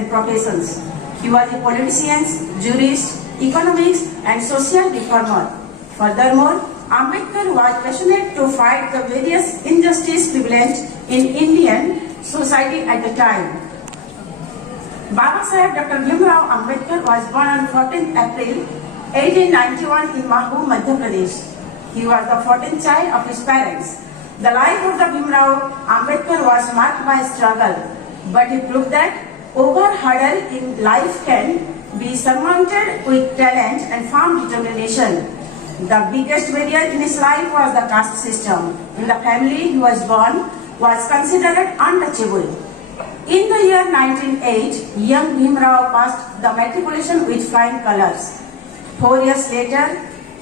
and professions. He was a politician, jurist, economist, and social reformer. Furthermore, Ambedkar was passionate to fight the various injustices prevalent in Indian society at the time. Baba Saheb Dr. Bhimrao Ambedkar was born on 14th April 1891 in Mahoo, Madhya Pradesh. He was the 14th child of his parents. The life of the Bhimrao Ambedkar was marked by struggle, but he proved that over hurdle in life can be surmounted with talent and firm determination. The biggest barrier in his life was the caste system. In the family he was born was considered untouchable. In the year 1908, young Bhimrao passed the matriculation with flying colors. 4 years later,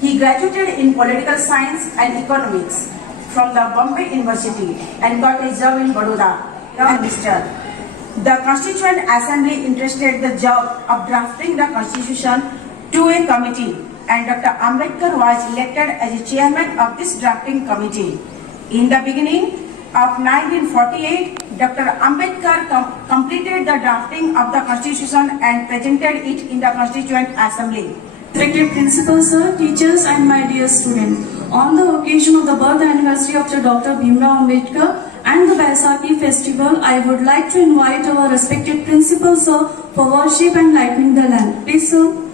he graduated in political science and economics from the Bombay University and got a job in Baroda. The Constituent Assembly entrusted the job of drafting the Constitution to a committee, and Dr. Ambedkar was elected as a chairman of this drafting committee. In the beginning of 1948, Dr. Ambedkar completed the drafting of the Constitution and presented it in the Constituent Assembly. Respected Principal Sir, teachers and my dear students, on the occasion of the birth anniversary of Dr. Bhimrao Ambedkar and the Baisakhi festival, I would like to invite our respected Principal Sir for worship and lighting the lamp. Please, sir.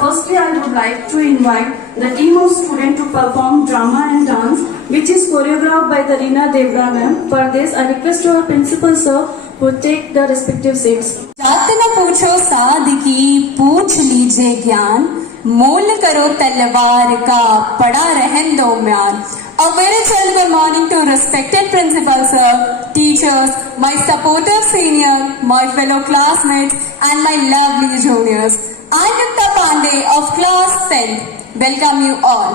Firstly, I would like to invite the team of students to perform drama and dance, which is choreographed by the Reena Devra ma'am. For this, I request our principal sir who take the respective seats. जात न पूछो साध की, पूछ लीजिए ज्ञान, मोल करो तलवार का, पड़ा रहन दो म्यान. A very good morning to respected principal sir, teachers, my supportive senior, my fellow classmates, and my lovely juniors. I, Dr. Pandey of class 10, welcome you all.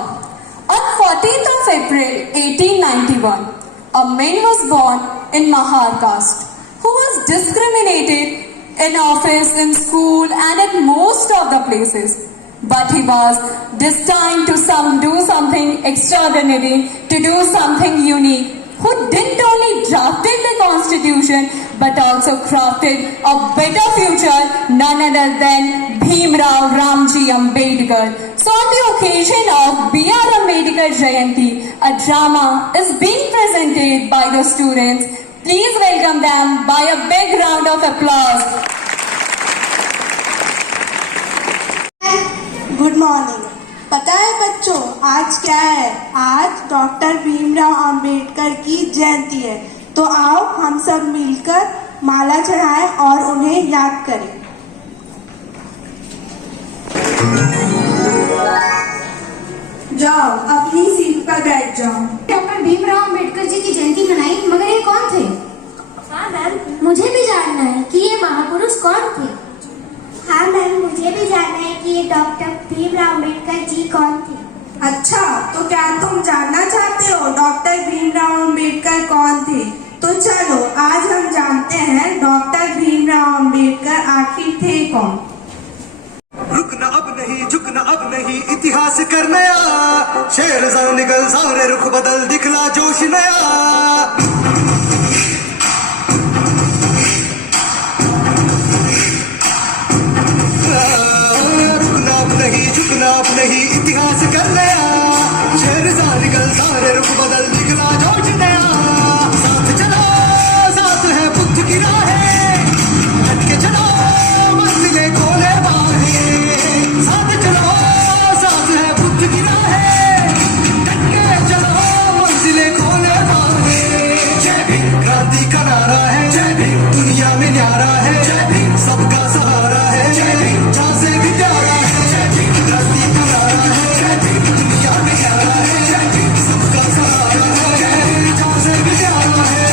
On 14th of April 1891, a man was born in Mahar caste who was discriminated in office, in school, and at most of the places. But he was destined to do something extraordinary, to do something unique, who didn't only drafted the constitution but also crafted a better future, none other than Bhimrao Ramji Ambedkar. So on the occasion of B.R. Ambedkar Jayanti, a drama is being presented by the students. Please welcome them by a big round of applause. Good morning. पता है बच्चों आज क्या है? आज doctor Bhimrao Ambedkar की जयंती है, तो आओ हम सब मिलकर माला चढ़ाएं और उन्हें याद करें। जाओ अपनी सीट पर बैठ जाओ। डॉक्टर भीमराव अंबेडकर जी की जयंती मनाई, मगर ये कौन थे? हाँ मैम, मुझे भी जानना है कि ये महापुरुष कौन थे। हाँ मैम, मुझे भी जानना है कि ये डॉक्टर भीमराव अंबेडकर जी कौन थे। अच्छा, तो क्या तुम जानना चाहते हो डॉक्टर भीमराव अंबेडकर कौन थे? तो चलो आज हम जानते हैं डॉक्टर भीमराव अंबेडकर आखिर थे कौन। रुकना अब नहीं, झुकना अब नहीं, इतिहास कर नया, शेर सा निकल सारे रुख बदल, दिखला जोश नया। नहीं इतिहास कर नया, शेर सा निकल सारे रुख बदल, निकला जोश नया। साथ चलो, साथ है बुद्ध की राहें, हट के चलो मंजिलें खोले बाहें। साथ चलो, साथ है सबका सहारा है, जहाँ से भी प्यारा है, धरती पुराना है, दुनिया में प्यारा है, सबका सहारा है, जहाँ से भी प्यारा है।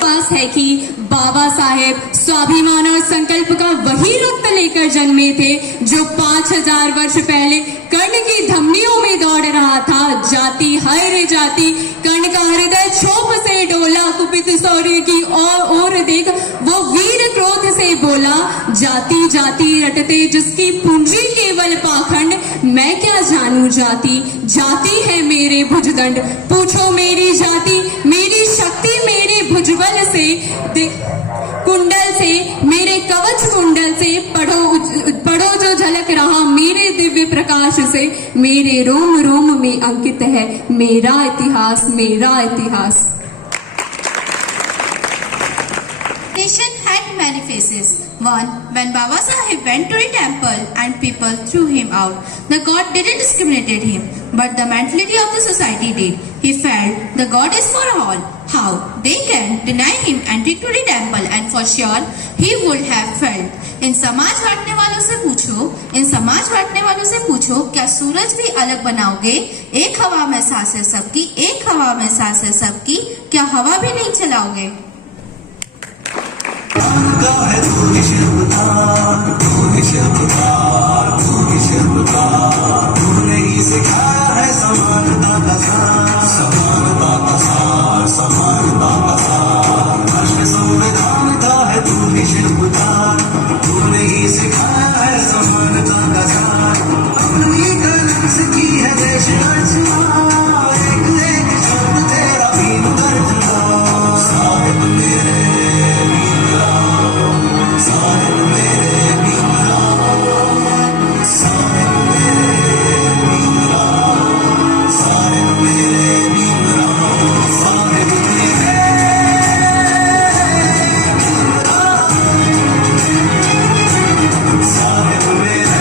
पास है कि बाबा साहेब स्वाभिमान और संकल्प का वही रक्त लेकर जन्मे थे जो 5000 वर्ष पहले कर्ण की धमनियों में दौड़ रहा था। जाति हाय रे जाति, कर्ण का हृदय क्षोभ से डोला, कुपित शौर्य की ओर देख वो वीर क्रोध से बोला, जाति जाति रटते जिसकी पूंजी केवल पाखंड, मैं क्या जानू जाति, जाति है मेरे भुजदंड। पूछो मेरी जाति, मेरी शक्ति मेरे भुजबल से, कुंडल से, मेरे कवच कुंडल से, पढ़ो जो झलक रहा मेरे दिव्य प्रकाश से, मेरे रोम रोम में अंकित है मेरा इतिहास, मेरा इतिहास। Nation had many faces. One, when Baba Sahib went to a temple and people threw him out, the God didn't discriminate him, but the mentality of the society did. He felt the God is for all. How? They can deny him entry to the temple, and for sure he would have felt. इन समाज बांटने वालों से पूछो, इन समाज बांटने वालों से पूछो, क्या सूरज भी अलग बनाओगे? एक हवा में सांसें सबकी, एक हवा में सांसें सबकी, क्या हवा भी नहीं चलाओगे? तूने ही सिखाया है समानता का सार, समानता का सार, समानता का सार। राष्ट्र संविधान का है तू ही शिल्पकार, तूने ही सिखाया है समानता का सार। अपनी कलम से की है देश रचना, एक एक शब्द तेरा भीम गर्जना। साहिब मेरे भीमराव, साहिब मेरे भीमराव, साहिब मेरे भीमराव, साहिब मेरे भीमराव, साहिब मेरे साहिब मेरे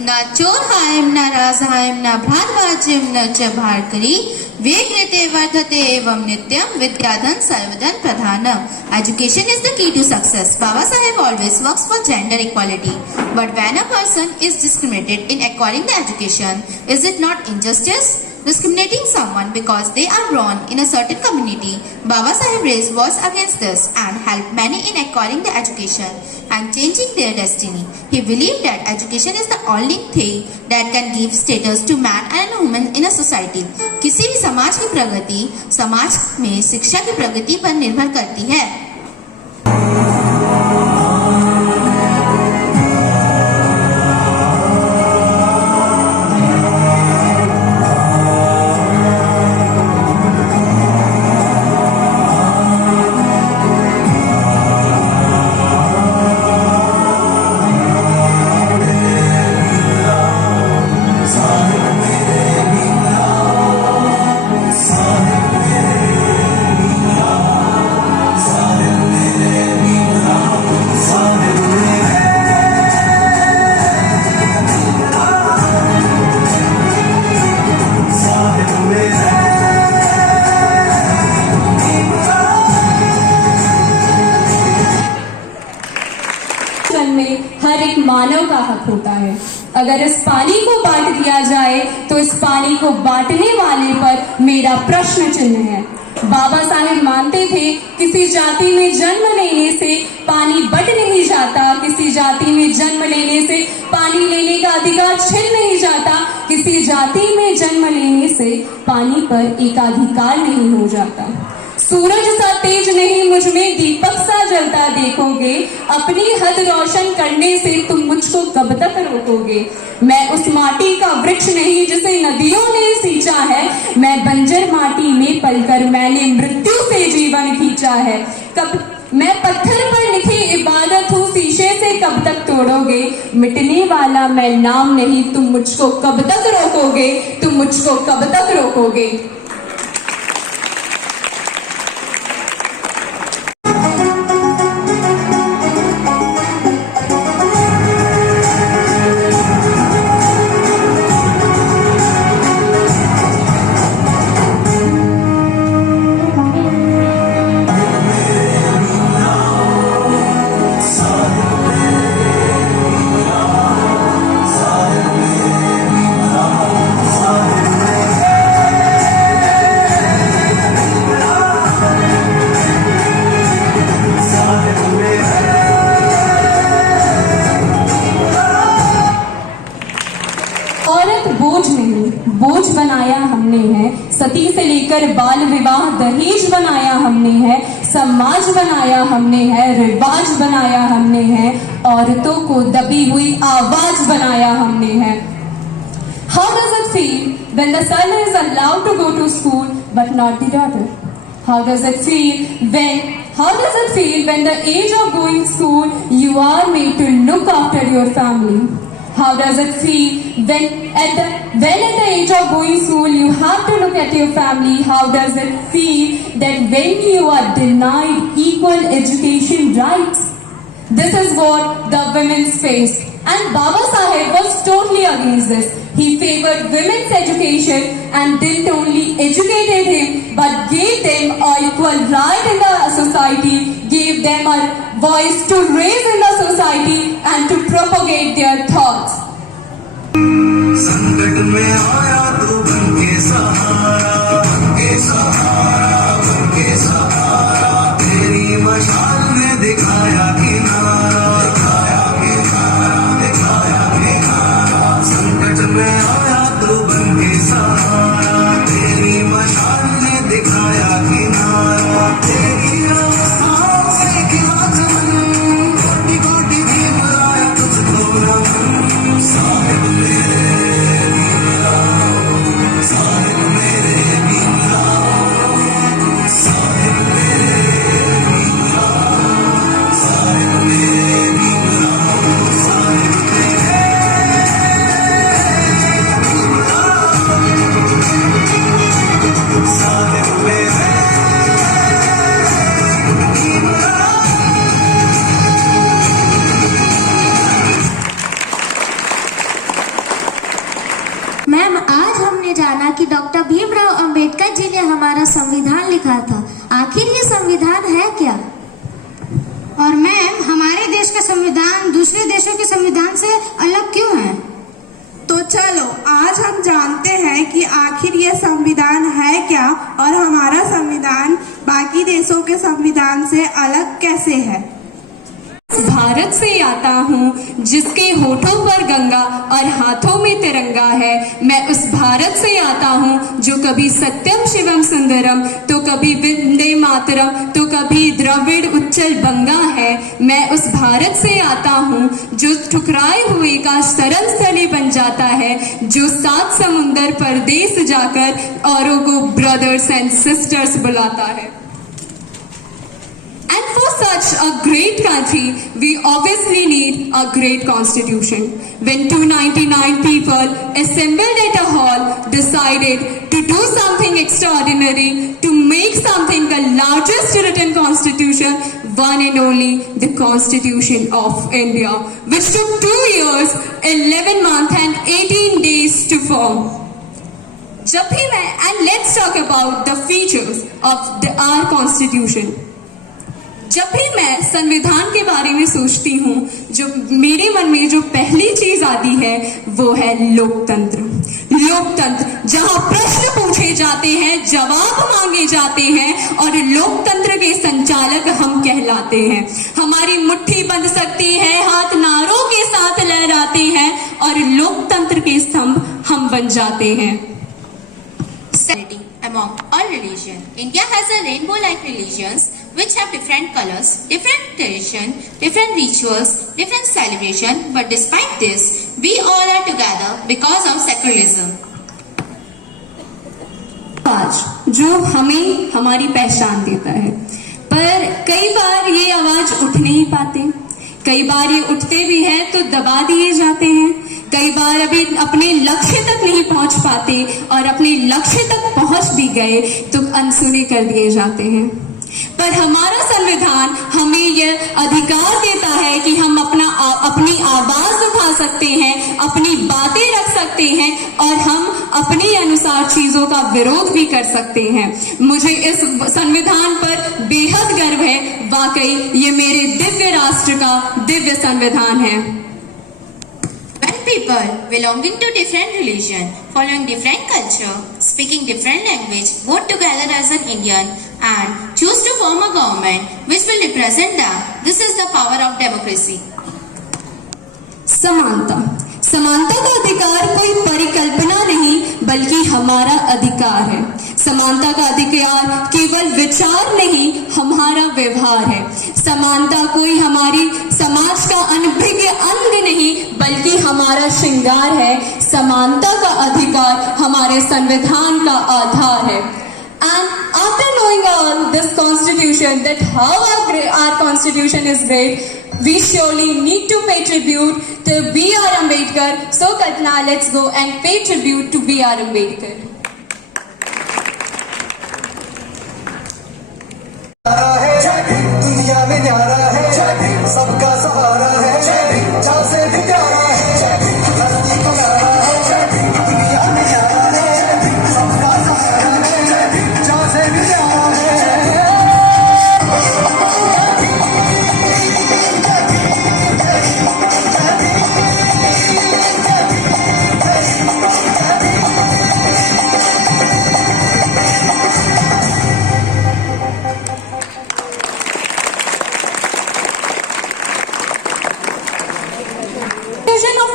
ना चोर हायम, ना राज हायम, ना भ्रातवाज्यम, न च भारकरी, वेगते वर्धते एवं नित्यम, विद्याधन सर्वधन प्रधानम। Education is the key to success. Baba Sahib always works for gender equality. But when a person is discriminated in acquiring the education, is it not injustice? Discriminating someone because they are born in a certain community, Baba Sahib raised voice against this and helped many in acquiring the education and changing their destiny. He believed that education is the only thing that can give status to man and woman in a society. किसी भी समाज की प्रगति समाज में शिक्षा की प्रगति पर निर्भर करती है। हर एक मानव का हक होता है। अगर इस पानी को बांट दिया जाए तो इस पानी को बांटने वाले पर मेरा प्रश्न चिन्ह है। बाबा साहेब मानते थे किसी जाति में जन्म लेने से पानी बट नहीं जाता, किसी जाति में जन्म लेने से पानी लेने का अधिकार छिन नहीं जाता, किसी जाति में जन्म लेने से पानी पर एकाधिकार नहीं हो जाता। सूरज सा तेज नहीं मुझ में दीपक सा जलता देखोगे, अपनी हद रोशन करने से तुम मुझको कब तक रोकोगे। मैं उस माटी का वृक्ष नहीं जिसे नदियों ने सींचा है, मैं बंजर माटी में पलकर मैंने मृत्यु से जीवन खींचा है। कब मैं पत्थर पर लिखी इबादत हूँ, शीशे से कब तक तोड़ोगे। मिटने वाला मैं नाम नहीं, तुम मुझको कब तक रोकोगे, तुम मुझको कब तक रोकोगे। बोझ नहीं, बोझ बनाया हमने है। सती से लेकर बाल विवाह दहेज बनाया हमने है, समाज बनाया हमने है, रिवाज बनाया हमने है, औरतों को दबी हुई आवाज बनाया हमने है। How does it feel when the son is allowed to go to school but not the daughter? How does it feel when the age of going school you are made to look after your family? How does it feel when at the age of going school you have to look at your family? How does it feel that when you are denied equal education rights? This is what the women faced. And Baba Saheb was totally against this. He favored women's education and didn't only educated him but gave them an equal right in the society, gave them a voice to raise in the society and to propagate their thoughts. संकट में आया तू बनके सहारा, बनके सहारा, बनके सहारा, तेरी मशाल ने दिखाया किनारा, दिखाया किनारा, दिखाया किनारा। संकट में आया तू बनके सहारा, तेरी मशाल ने दिखाया किनारा, तेरी आस्थाओं से खिला चमन, कोटि कोटि भीम लाया तुझको नमन। साहिब मेरे साहिब मेरे भीमराव, साहिब मेरे भीमराव, साहिब मेरे भीमराव, साहिब मेरे भीमराव, साहिब मेरे मैम, आज हमने जाना कि डॉक्टर भीमराव अंबेडकर जी ने हमारा संविधान लिखा था। आखिर ये संविधान है क्या? और मैम, हमारे देश का संविधान दूसरे देशों के संविधान से अलग क्यों है? तो चलो आज हम जानते हैं कि आखिर ये संविधान है क्या और हमारा संविधान बाकी देशों के संविधान से अलग कैसे है। भारत से आता हूँ जिसके होठों पर गंगा और हाथों में तिरंगा है। मैं उस भारत से आता हूँ जो कभी सत्यम शिवम सुंदरम तो कभी वंदे मातरम तो कभी द्रविड़ उच्चल बंगा है। मैं उस भारत से आता हूँ जो ठुकराए हुए का शरण स्थली बन जाता है, जो 7 समुंदर पर देश जाकर औरों को ब्रदर्स एंड सिस्टर्स बुलाता है। And for such a great country, we obviously need a great constitution. When 299 people assembled at a hall decided to do something extraordinary, to make something the largest written constitution, one and only the Constitution of India, which took 2 years, 11 months and 18 days to form. And let's talk about the features of our constitution. जब भी मैं संविधान के बारे में सोचती हूँ, जो मेरे मन में जो पहली चीज आती है वो है लोकतंत्र। लोकतंत्र, जहां प्रश्न पूछे जाते हैं, जवाब मांगे जाते हैं और लोकतंत्र के संचालक हम कहलाते हैं। हमारी मुट्ठी बंध सकती है, हाथ नारों के साथ लहराते हैं और लोकतंत्र के स्तंभ हम बन जाते हैं। Among all religions, India has a rainbow-like religions which have different colors, different tradition, different rituals, different celebration. But despite this, we all are together because of secularism. आवाज जो हमें हमारी पहचान देता है, पर कई बार ये आवाज उठ नहीं पाते, कई बार ये उठते भी हैं तो दबा दिए जाते हैं, कई बार अभी अपने लक्ष्य तक नहीं पहुंच पाते और अपने लक्ष्य तक पहुंच भी गए तो अनसुने कर दिए जाते हैं। पर हमारा संविधान हमें यह अधिकार देता है कि हम अपनी आवाज उठा सकते हैं, अपनी बातें रख सकते हैं और हम अपने अनुसार चीजों का विरोध भी कर सकते हैं। मुझे इस संविधान पर बेहद गर्व है। वाकई ये मेरे दिव्य राष्ट्र का दिव्य संविधान है। People belonging to different religion, following different culture, speaking different language, vote together as an Indian and choose to form a government which will represent them. This is the power of democracy. समानता, समानता का अधिकार कोई परिकल्पना नहीं बल्कि हमारा अधिकार है। समानता का अधिकार केवल विचार नहीं, हमारा व्यवहार है। समानता कोई हमारी समाज का अनभिज्ञ अंग नहीं बल्कि हमारा श्रृंगार है। समानता का अधिकार हमारे संविधान का आधार है। And after knowing all this constitution, that how our constitution is great, we surely need to pay tribute to B.R. Ambedkar. So Kalpana, let's go and pay tribute to B.R. Ambedkar. दुनिया में न्यारा है, सबका सहारा है, जहाँ से भी प्यारा है, धरती को न्यारा है, दुनिया में न्यारा है, सबका सहारा है, जहाँ से भी प्यारा है।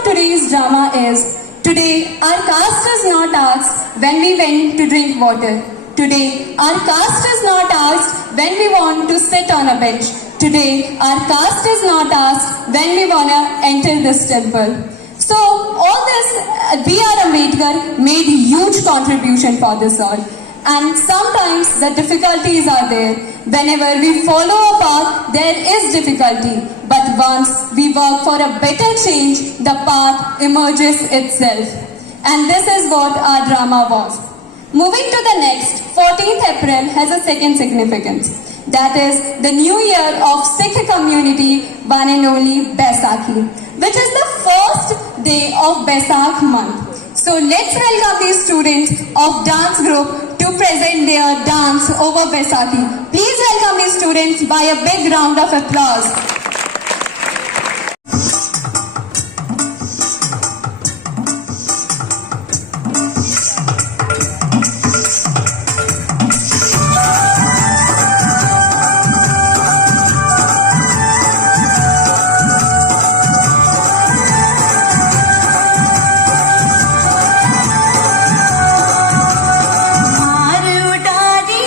Today's drama is, today our caste is not asked when we went to drink water. Today our caste is not asked when we want to sit on a bench. Today our caste is not asked when we want to enter this temple. So all this, B.R. Ambedkar made huge contribution for this all. And sometimes the difficulties are there. Whenever we follow a path, there is difficulty. But once we work for a better change, the path emerges itself. And this is what our drama was. Moving to the next, 14th April has a second significance. That is the new year of Sikh community, one and only Baisakhi, which is the first day of Baisakh month. So let's welcome the students of dance group to present their dance over Baisakhi. Please welcome the students by a big round of applause. मार Udaari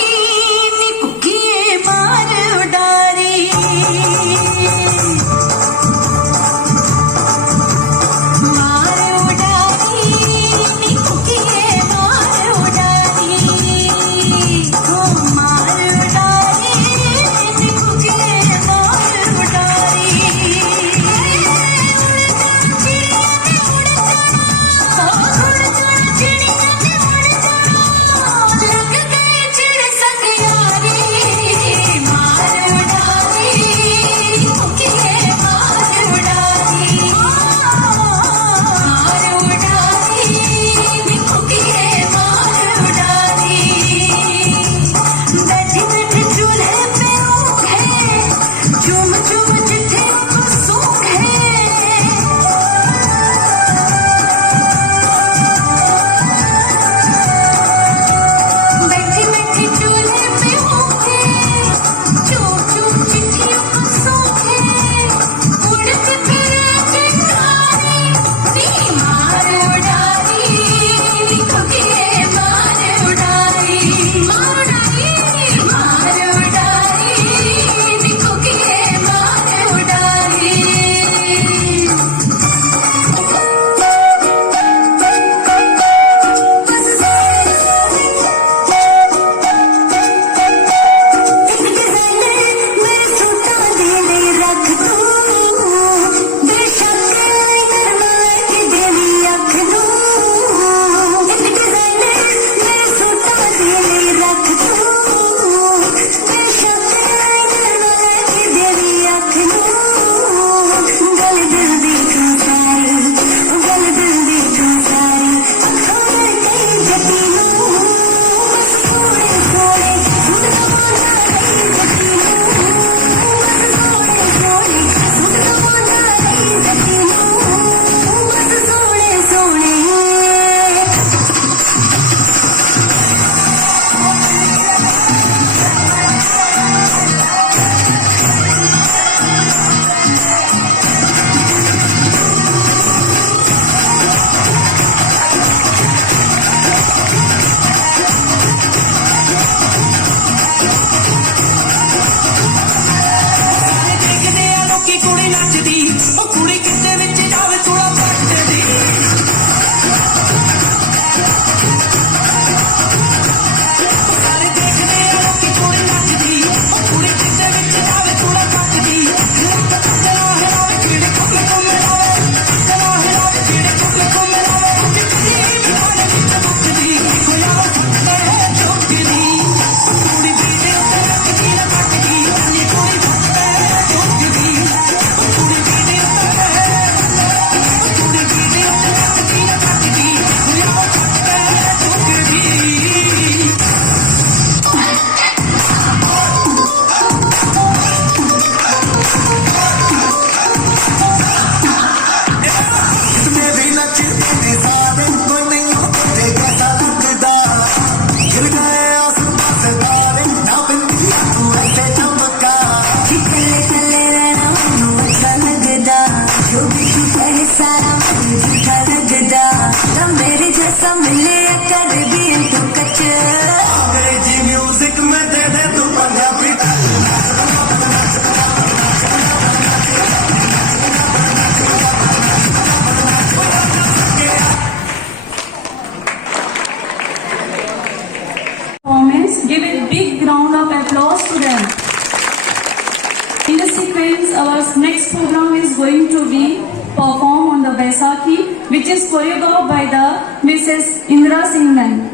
going to be performed on the Baisakhi, which is choreographed by the Mrs. Indra Singh Naik.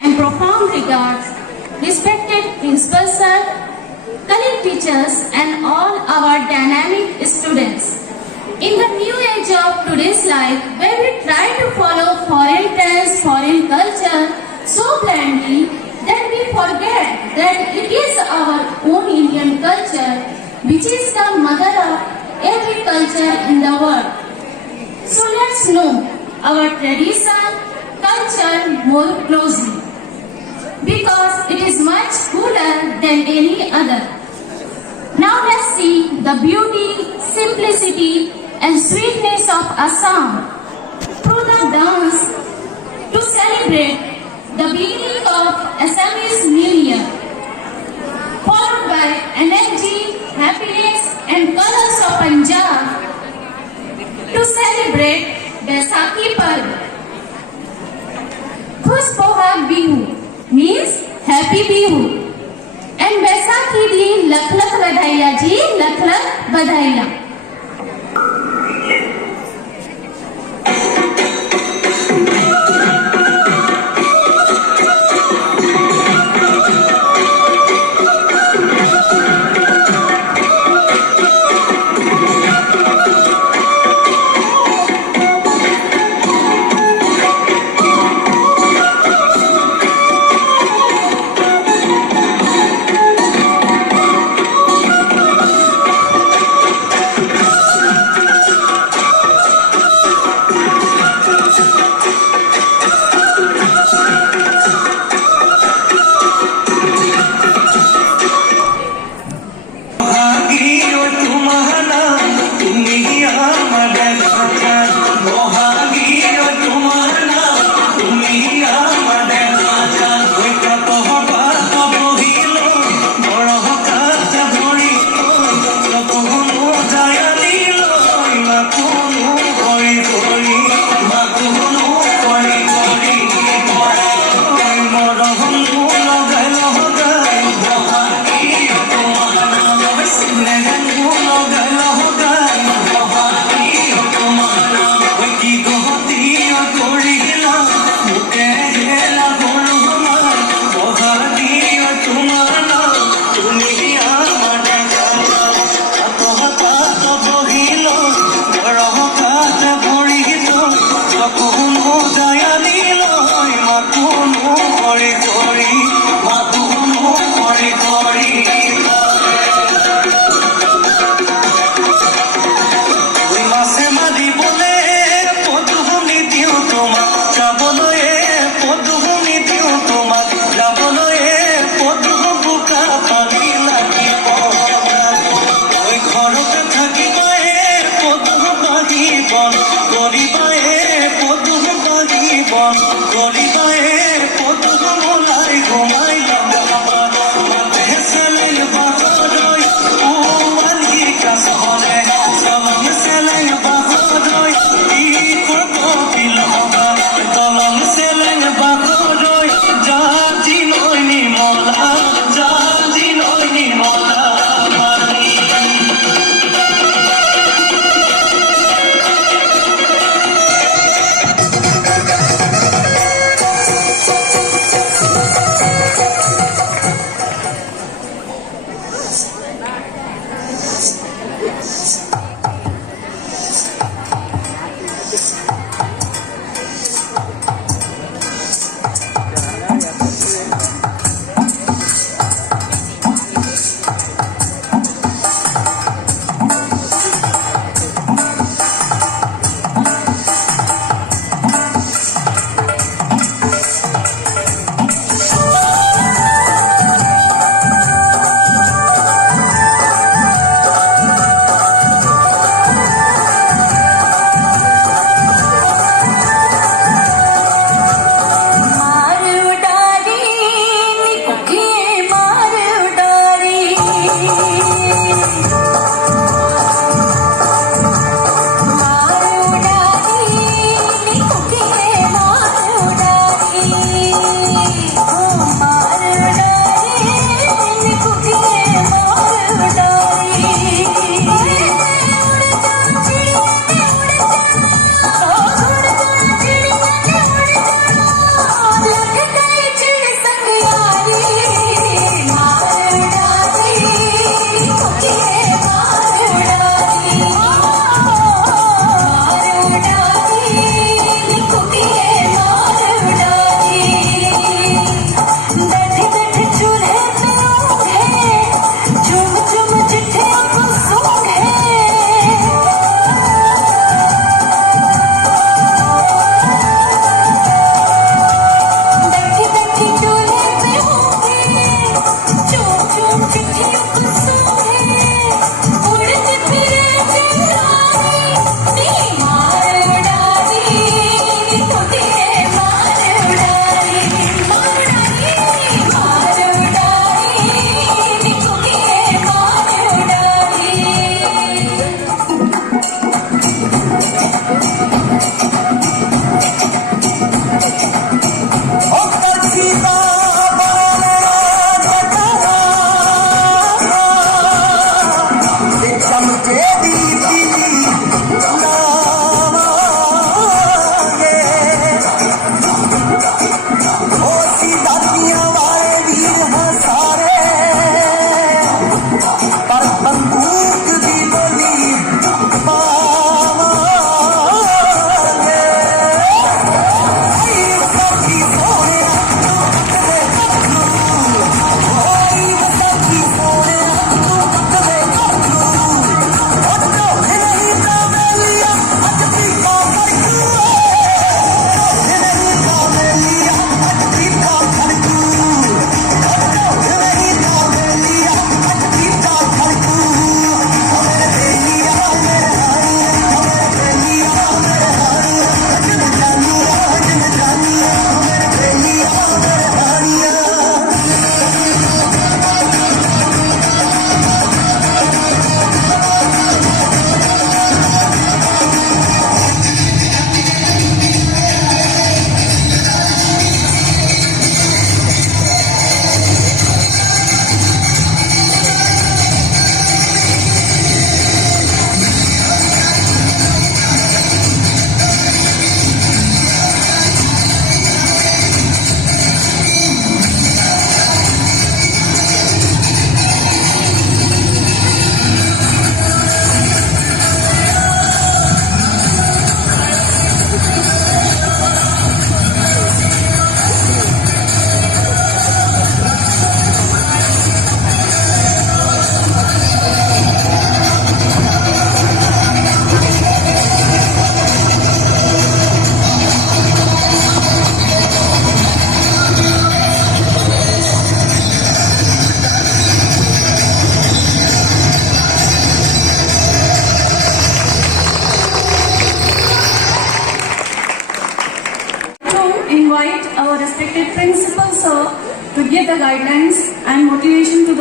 And profound regards, respected principal sir, colleague teachers and all our dynamic students. In the new age of today's life, where we try to follow foreign trends, foreign culture so blindly that we forget that it is our own Indian culture which is the mother of every culture in the world. So let's know our tradition, culture more closely, because it is much cooler than any other. Now let's see the beauty, simplicity and sweetness of Assam through the dance to celebrate the beginning of Assamese New Year, followed by energy, happiness and colors of Punjab to celebrate Baisakhi Parv. Khush Bohag Bihu means Happy Bihu. And Baisakhi di lakh lakh badhaiya ji, lakh lakh badhaiya.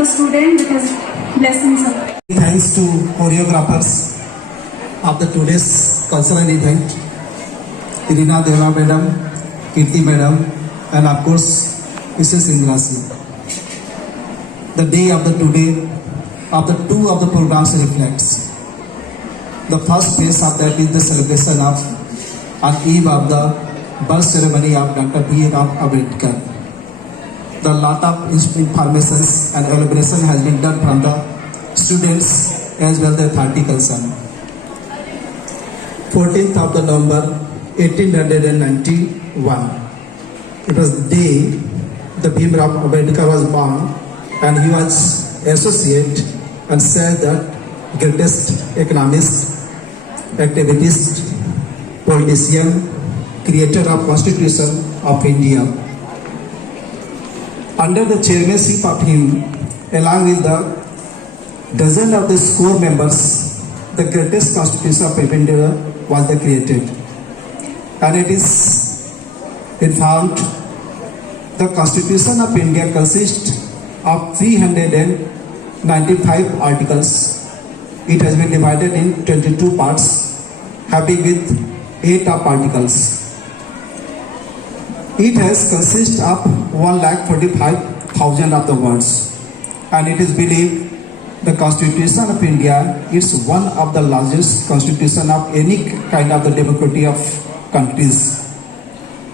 the student with his blessings. Sir. Thanks to choreographers of the today's cultural event, Irina Deva Madam, Kirti Madam, and of course, Mrs. Indrasi. The day of the today of the two of the programs reflects. The first phase of that is the celebration of on eve of the birth ceremony of Dr. B.R. Ambedkar. The lot of informations and elaboration has been done from the students as well the authority concerned. 14th of the November 1891. It was the day the Bhimrao Ambedkar was born, and he was associate and said that greatest economist, activist, politician, creator of Constitution of India. Under the chairmanship of him, along with the dozen of the core members, the greatest Constitution of India was created. And it is found the Constitution of India consists of 395 articles. It has been divided in 22 parts, having with 8 of articles. It has consist of 1,45,000 of the words, and it is believed the Constitution of India is one of the largest constitution of any kind of the democracy of countries,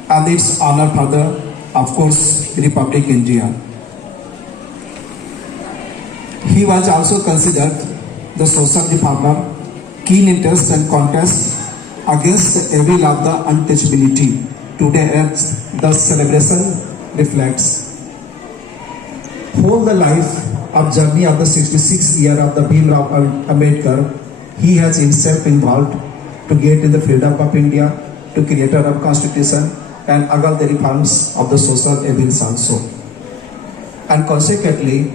and its honor for the, of course, Republic India. He was also considered the social reformer, keen interest and contest against the evil of the untouchability. Today, as the celebration reflects, whole the life of journey of the 66 year of the Bhimrao Ambedkar, he has himself involved to get in the freedom of India, to create a constitution and all the reforms of the social evils also. And consequently,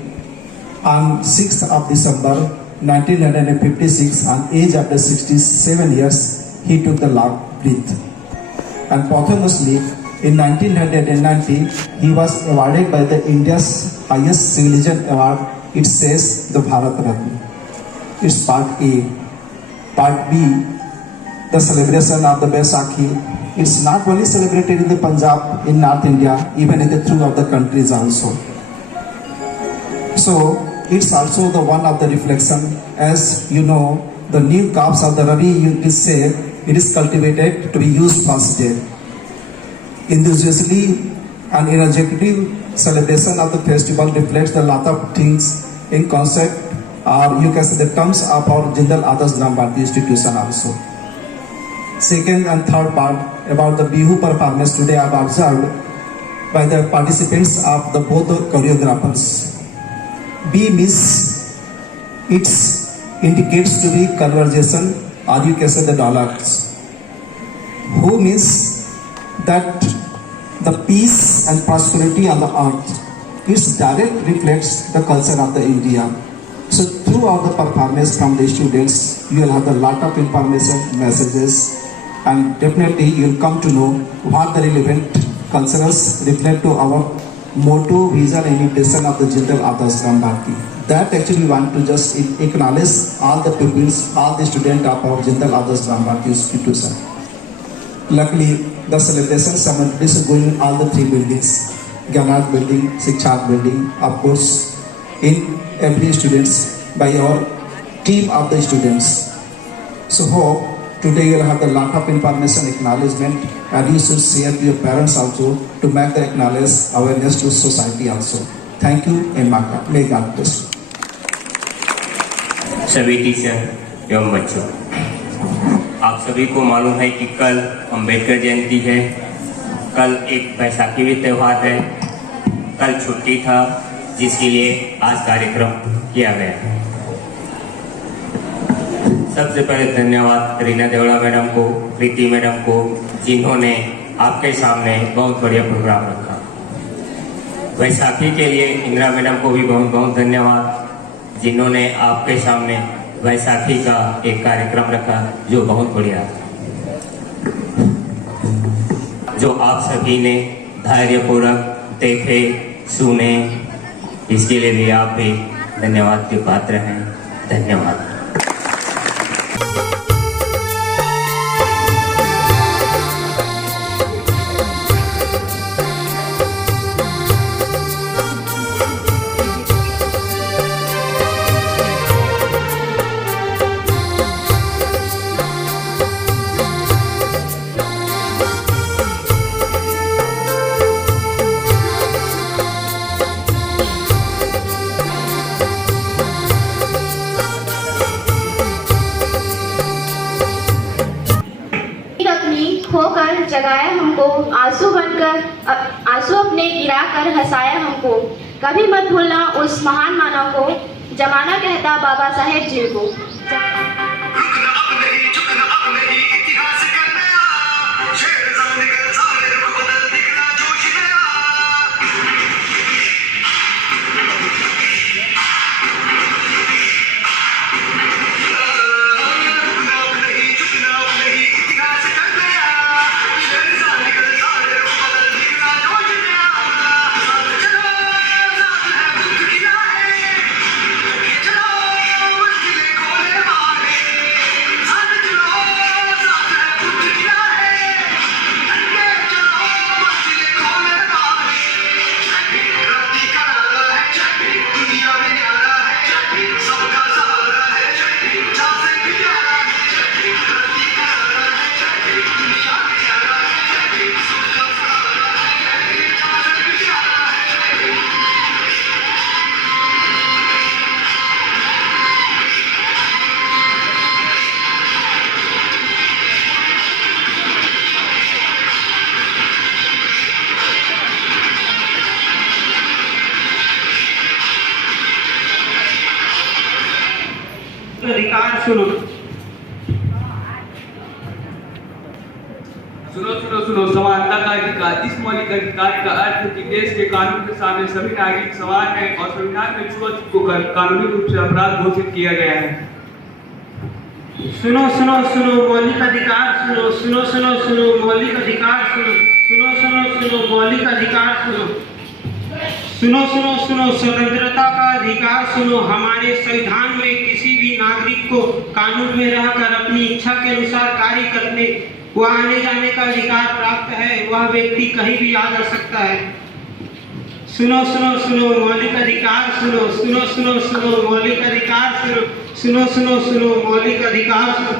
on 6th of December 1956, on age of the 67 years, he took the last breath. And posthumously, in 1990, he was awarded by the India's highest civilian award. It says the Bharat Ratna. It's part A. Part B, the celebration of the Baisakhi. It's not only celebrated in the Punjab, in North India, even in the throughout the countries also. So, it's also the one of the reflection, as you know, the new crops of the Rabi, you can say, it is cultivated to be used first day. Enthusiastically and energetically, celebration of the festival reflects the lot of things in concept, or you can say the terms of our Jindal Adarsh Gram Bharati institution also. Second and third part about the Bihu performance today I have observed by the participants of the both the choreographers. B means it indicates to be conversation, or you can say the dialogues. Who means that the peace and prosperity on the earth, it direct reflects the culture of the India. So throughout the performance from the students, you will have a lot of information, messages, and definitely you will come to know what the relevant cultures reflect to our motto, vision, and intention of the Jindal Adarsh Gram Bharati. That actually we want to just acknowledge all the pupils, all the students of our Jindal Adarsh Gram Bharati institution. Luckily, the celebration simultaneously is going in all the 3 buildings, Gyanat building, Shikshat building, of course, in every students by our team of the students. So hope today you will have a lot of information acknowledgement, and you should share to your parents also to make the awareness to society also. Thank you and may God bless you. सभी teacher एवं बच्चों, आप सभी को मालूम है कि कल अंबेडकर जयंती है, कल एक बैसाखी भी त्यौहार है, कल छुट्टी था, जिसके लिए आज कार्यक्रम किया गया। सबसे पहले धन्यवाद रीना देवड़ा मैडम को, प्रीति मैडम को, जिन्होंने आपके सामने बहुत बढ़िया प्रोग्राम रखा। बैसाखी के लिए इंदिरा मैडम को भी बहुत बहुत धन्यवाद, जिन्होंने आपके सामने बैसाखी का एक कार्यक्रम रखा जो बहुत बढ़िया था, जो आप सभी ने धैर्यपूर्वक देखे, सुने इसके लिए भी आप भी धन्यवाद के पात्र हैं। धन्यवाद। अपनी खोकर जगाया हमको, आंसू बनकर आंसू अपने गिराकर हंसाया हमको। कभी मत भूलना उस महान मानव को, जमाना कहता बाबा साहेब जी को। अधिकार सुनो सुनो सुनो सुनो समानता का अधिकार। इस मौलिक अधिकार का अर्थ है कि देश के कानून के सामने सभी नागरिक समान हैं और संविधान में छुआछूत को कानूनी रूप से अपराध घोषित किया गया है। सुनो सुनो सुनो मौलिक अधिकार सुनो सुनो सुनो सुनो मौलिक अधिकार सुनो सुनो सुनो सुनो मौलिक अधिकार सुनो सुनो सुनो सुनो स्वतंत्रता का अधिकार सुनो। हमारे संविधान में किसी भी नागरिक को कानून में रहकर अपनी इच्छा के अनुसार कार्य करने व आने जाने का अधिकार प्राप्त है। वह व्यक्ति कहीं भी आ जा सकता है। सुनो सुनो सुनो मौलिक अधिकार सुनो सुनो सुनो सुनो मौलिक अधिकार सुनो सुनो सुनो सुनो मौलिक अधिकार सुनो।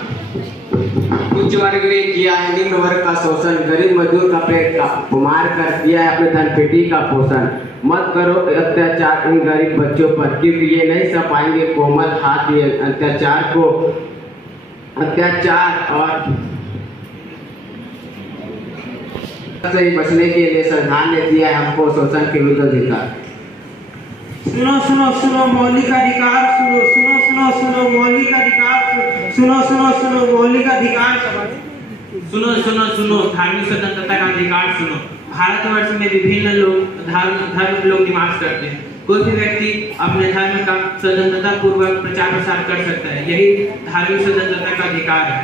उच्च वर्ग ने किया है निम्न वर्ग का शोषण, गरीब मजदूर का पेट मार कर किया है अपने धन पेटी का पोषण। मत करो अत्याचार इन गरीब बच्चों पर, क्योंकि ये नहीं सह पाएंगे कोमल हाथ ये अत्याचार को। अत्याचार और से बचने के लिए संविधान ने दिया है हमको शोषण के विरुद्ध अधिकार। सुनो सुनो सुनो मौलिक अधिकार सुनो सुनो सुनो सुनो मौलिक अधिकार सुनो सुनो सुनो मौलिक अधिकार सुनो सुनो सुनो धार्मिक स्वतंत्रता का अधिकार सुनो। भारतवर्ष में विभिन्न लोग धर्म लोग निवास करते हैं। कोई भी व्यक्ति अपने धर्म का स्वतंत्रता पूर्वक प्रचार प्रसार कर सकता है, यही धार्मिक स्वतंत्रता का अधिकार है।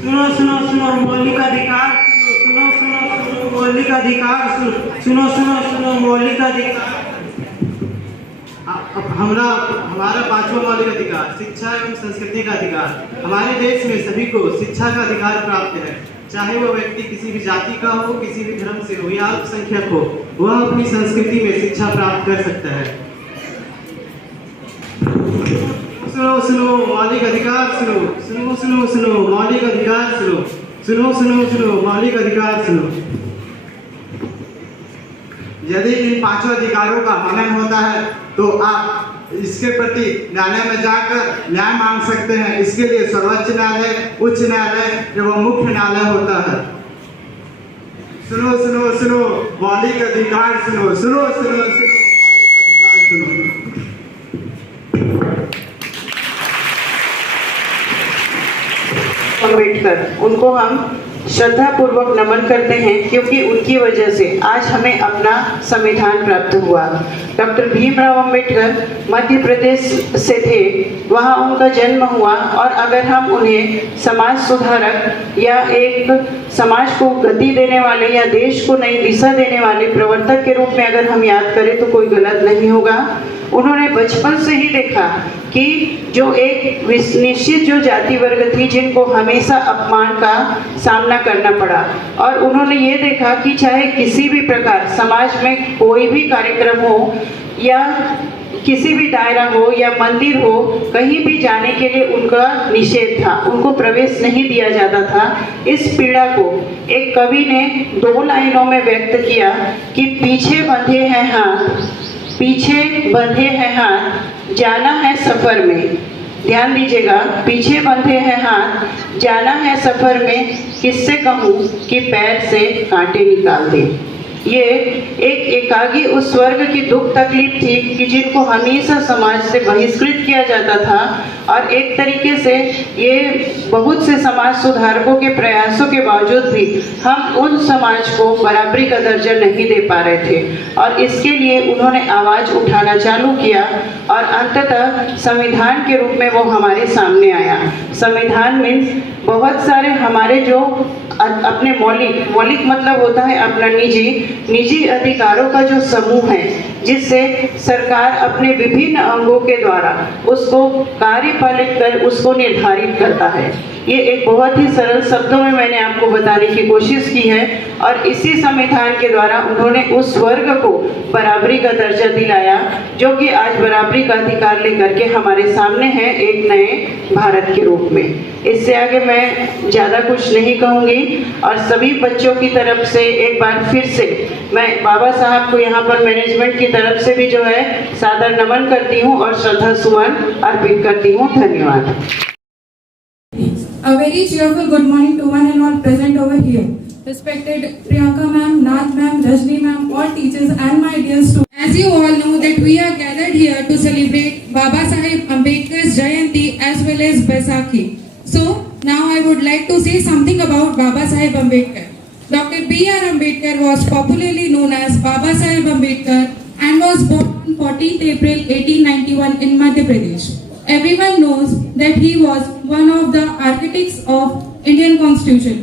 सुनो सुनो सुनो मौलिक अधिकार सुनो सुनो सुनो मौलिक अधिकार सुनो सुनो सुनो मौलिक अधिकार। हमारा पांचवा मौलिक अधिकार शिक्षा एवं संस्कृति का अधिकार। हमारे देश में सभी को शिक्षा का अधिकार प्राप्त है, चाहे वह व्यक्ति किसी भी जाति का हो, किसी भी धर्म से हो या अल्पसंख्यक हो, वह अपनी संस्कृति में शिक्षा प्राप्त कर सकता है। सुनो सुनो मौलिक अधिकार सुनो सुनो सुनो सुनो मौलिक अधिकार सुनो सुनो सुनो सुनो मौलिक अधिकार सुनो। यदि इन पांचों अधिकारों का हनन होता है तो आप इसके प्रति न्यायालय में जाकर न्याय मांग सकते हैं। इसके लिए सर्वोच्च न्यायालय, उच्च न्यायालय एवं मुख्य न्यायालय होता है। सुनो सुनो सुनो मौलिक अधिकार सुनो सुनो सुनो सुनो मौलिक अधिकार सुनो। अम्बेडकर, उनको हम श्रद्धापूर्वक नमन करते हैं, क्योंकि उनकी वजह से आज हमें अपना संविधान प्राप्त हुआ। डॉक्टर भीमराव अंबेडकर मध्य प्रदेश से थे, वहाँ उनका जन्म हुआ, और अगर हम उन्हें समाज सुधारक या एक समाज को गति देने वाले या देश को नई दिशा देने वाले प्रवर्तक के रूप में अगर हम याद करें तो कोई गलत नहीं होगा। उन्होंने बचपन से ही देखा कि जो एक निश्चित जो जाति वर्ग थी जिनको हमेशा अपमान का सामना करना पड़ा, और उन्होंने ये देखा कि चाहे किसी भी प्रकार समाज में कोई भी कार्यक्रम हो या किसी भी दायरा हो या मंदिर हो, कहीं भी जाने के लिए उनका निषेध था, उनको प्रवेश नहीं दिया जाता था। इस पीड़ा को एक कवि ने 2 लाइनों में व्यक्त किया कि पीछे बंधे हैं हाथ, पीछे बंधे हैं हाथ, जाना है सफर में। ध्यान दीजिएगा, पीछे बंधे हैं हाथ, जाना है सफर में, किससे कहूँ कि पैर से कांटे निकाल दे। ये एक एकागी उस वर्ग की दुख तकलीफ थी कि जिनको हमेशा समाज से बहिष्कृत किया जाता था, और एक तरीके से ये बहुत से समाज सुधारकों के प्रयासों के बावजूद भी हम उन समाज को बराबरी का दर्जा नहीं दे पा रहे थे, और इसके लिए उन्होंने आवाज़ उठाना चालू किया, और अंततः संविधान के रूप में वो हमारे सामने आया। संविधान मीन्स बहुत सारे हमारे जो अपने मौलिक मतलब होता है अपना निजी अधिकारों का जो समूह है, जिससे सरकार अपने विभिन्न अंगों के द्वारा उसको कार्यपालित कर उसको निर्धारित करता है। ये एक बहुत ही सरल शब्दों में मैंने आपको बताने की कोशिश की है, और इसी संविधान के द्वारा उन्होंने उस वर्ग को बराबरी का दर्जा दिलाया जो कि आज बराबरी का अधिकार लेकर के हमारे सामने है एक नए भारत के रूप में। इससे आगे मैं ज़्यादा कुछ नहीं कहूँगी, और सभी बच्चों की तरफ से एक बार फिर से मैं बाबा साहब को यहाँ पर मैनेजमेंट की तरफ से भी जो है सादर नमन करती हूँ और श्रद्धा सुमन अर्पित करती हूँ। धन्यवाद। A very cheerful good morning to one and all present over here. Respected Priyanka ma'am, Nath ma'am, Rajni ma'am, all teachers and my dear students. As you all know that we are gathered here to celebrate Baba Saheb Ambedkar's Jayanti as well as Baisakhi. So now I would like to say something about Baba Saheb Ambedkar. Dr. B.R. Ambedkar was popularly known as Baba Saheb Ambedkar and was born on 14th April 1891 in Madhya Pradesh. Everyone knows that he was one of the architects of Indian Constitution.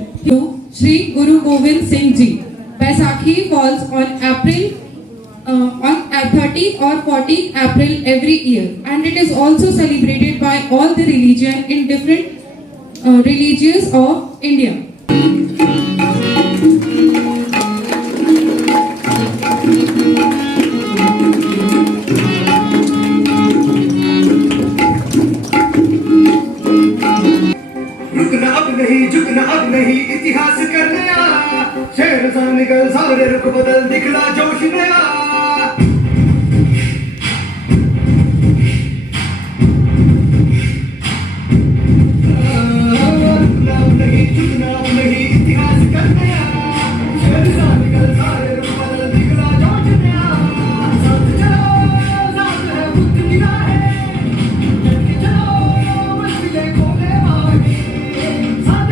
Shri Guru Gobind Singh Ji. Baisakhi falls on 30 or 40 April every year, and it is also celebrated by all the religion in different religions of India. झुकना अब नहीं इतिहास करने आ, शेर सा निकल सारे रुख बदल दिखला जोश नया। झुकना अब नहीं इतिहास करने आ, शेर सा निकल सारे रुख बदल दिखला जोश नया। साथ चलो साथ है बुद्ध की राहें, चलो मंजिलें खोले आगे। साथ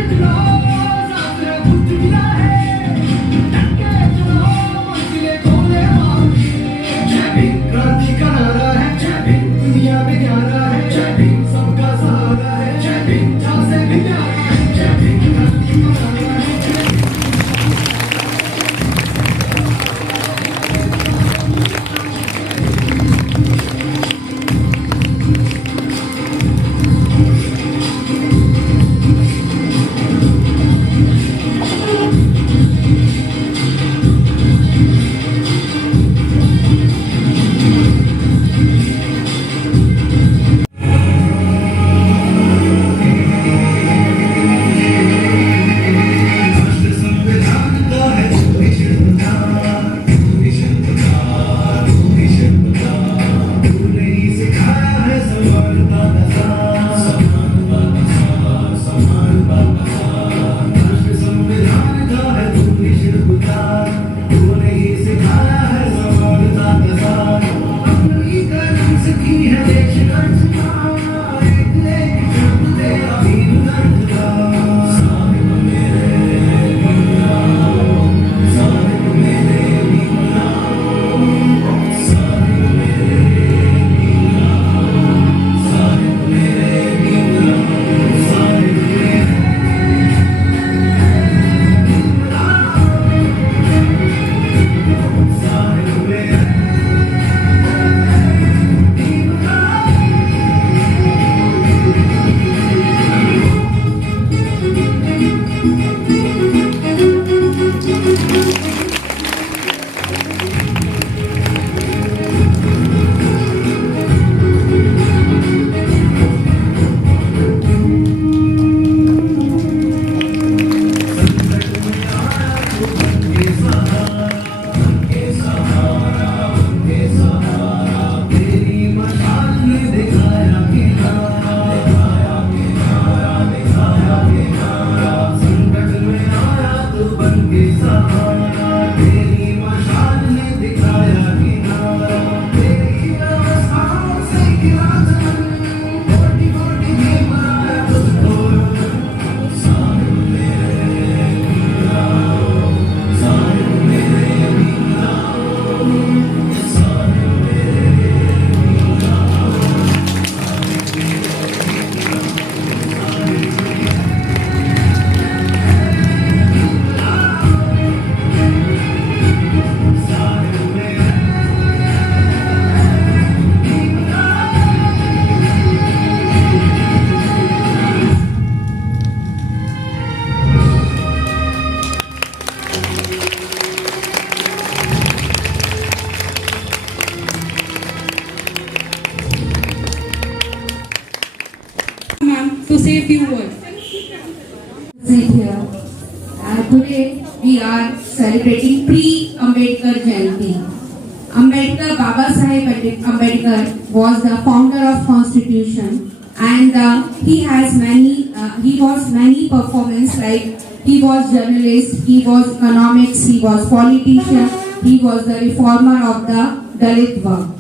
say a few words. Sit here. Today we are celebrating pre-Ambedkar Jayanti. Ambedkar, Baba Saheb Ambedkar was the founder of Constitution, and he was many performance, like he was journalist, he was economics, he was politician, he was the reformer of the Dalit work.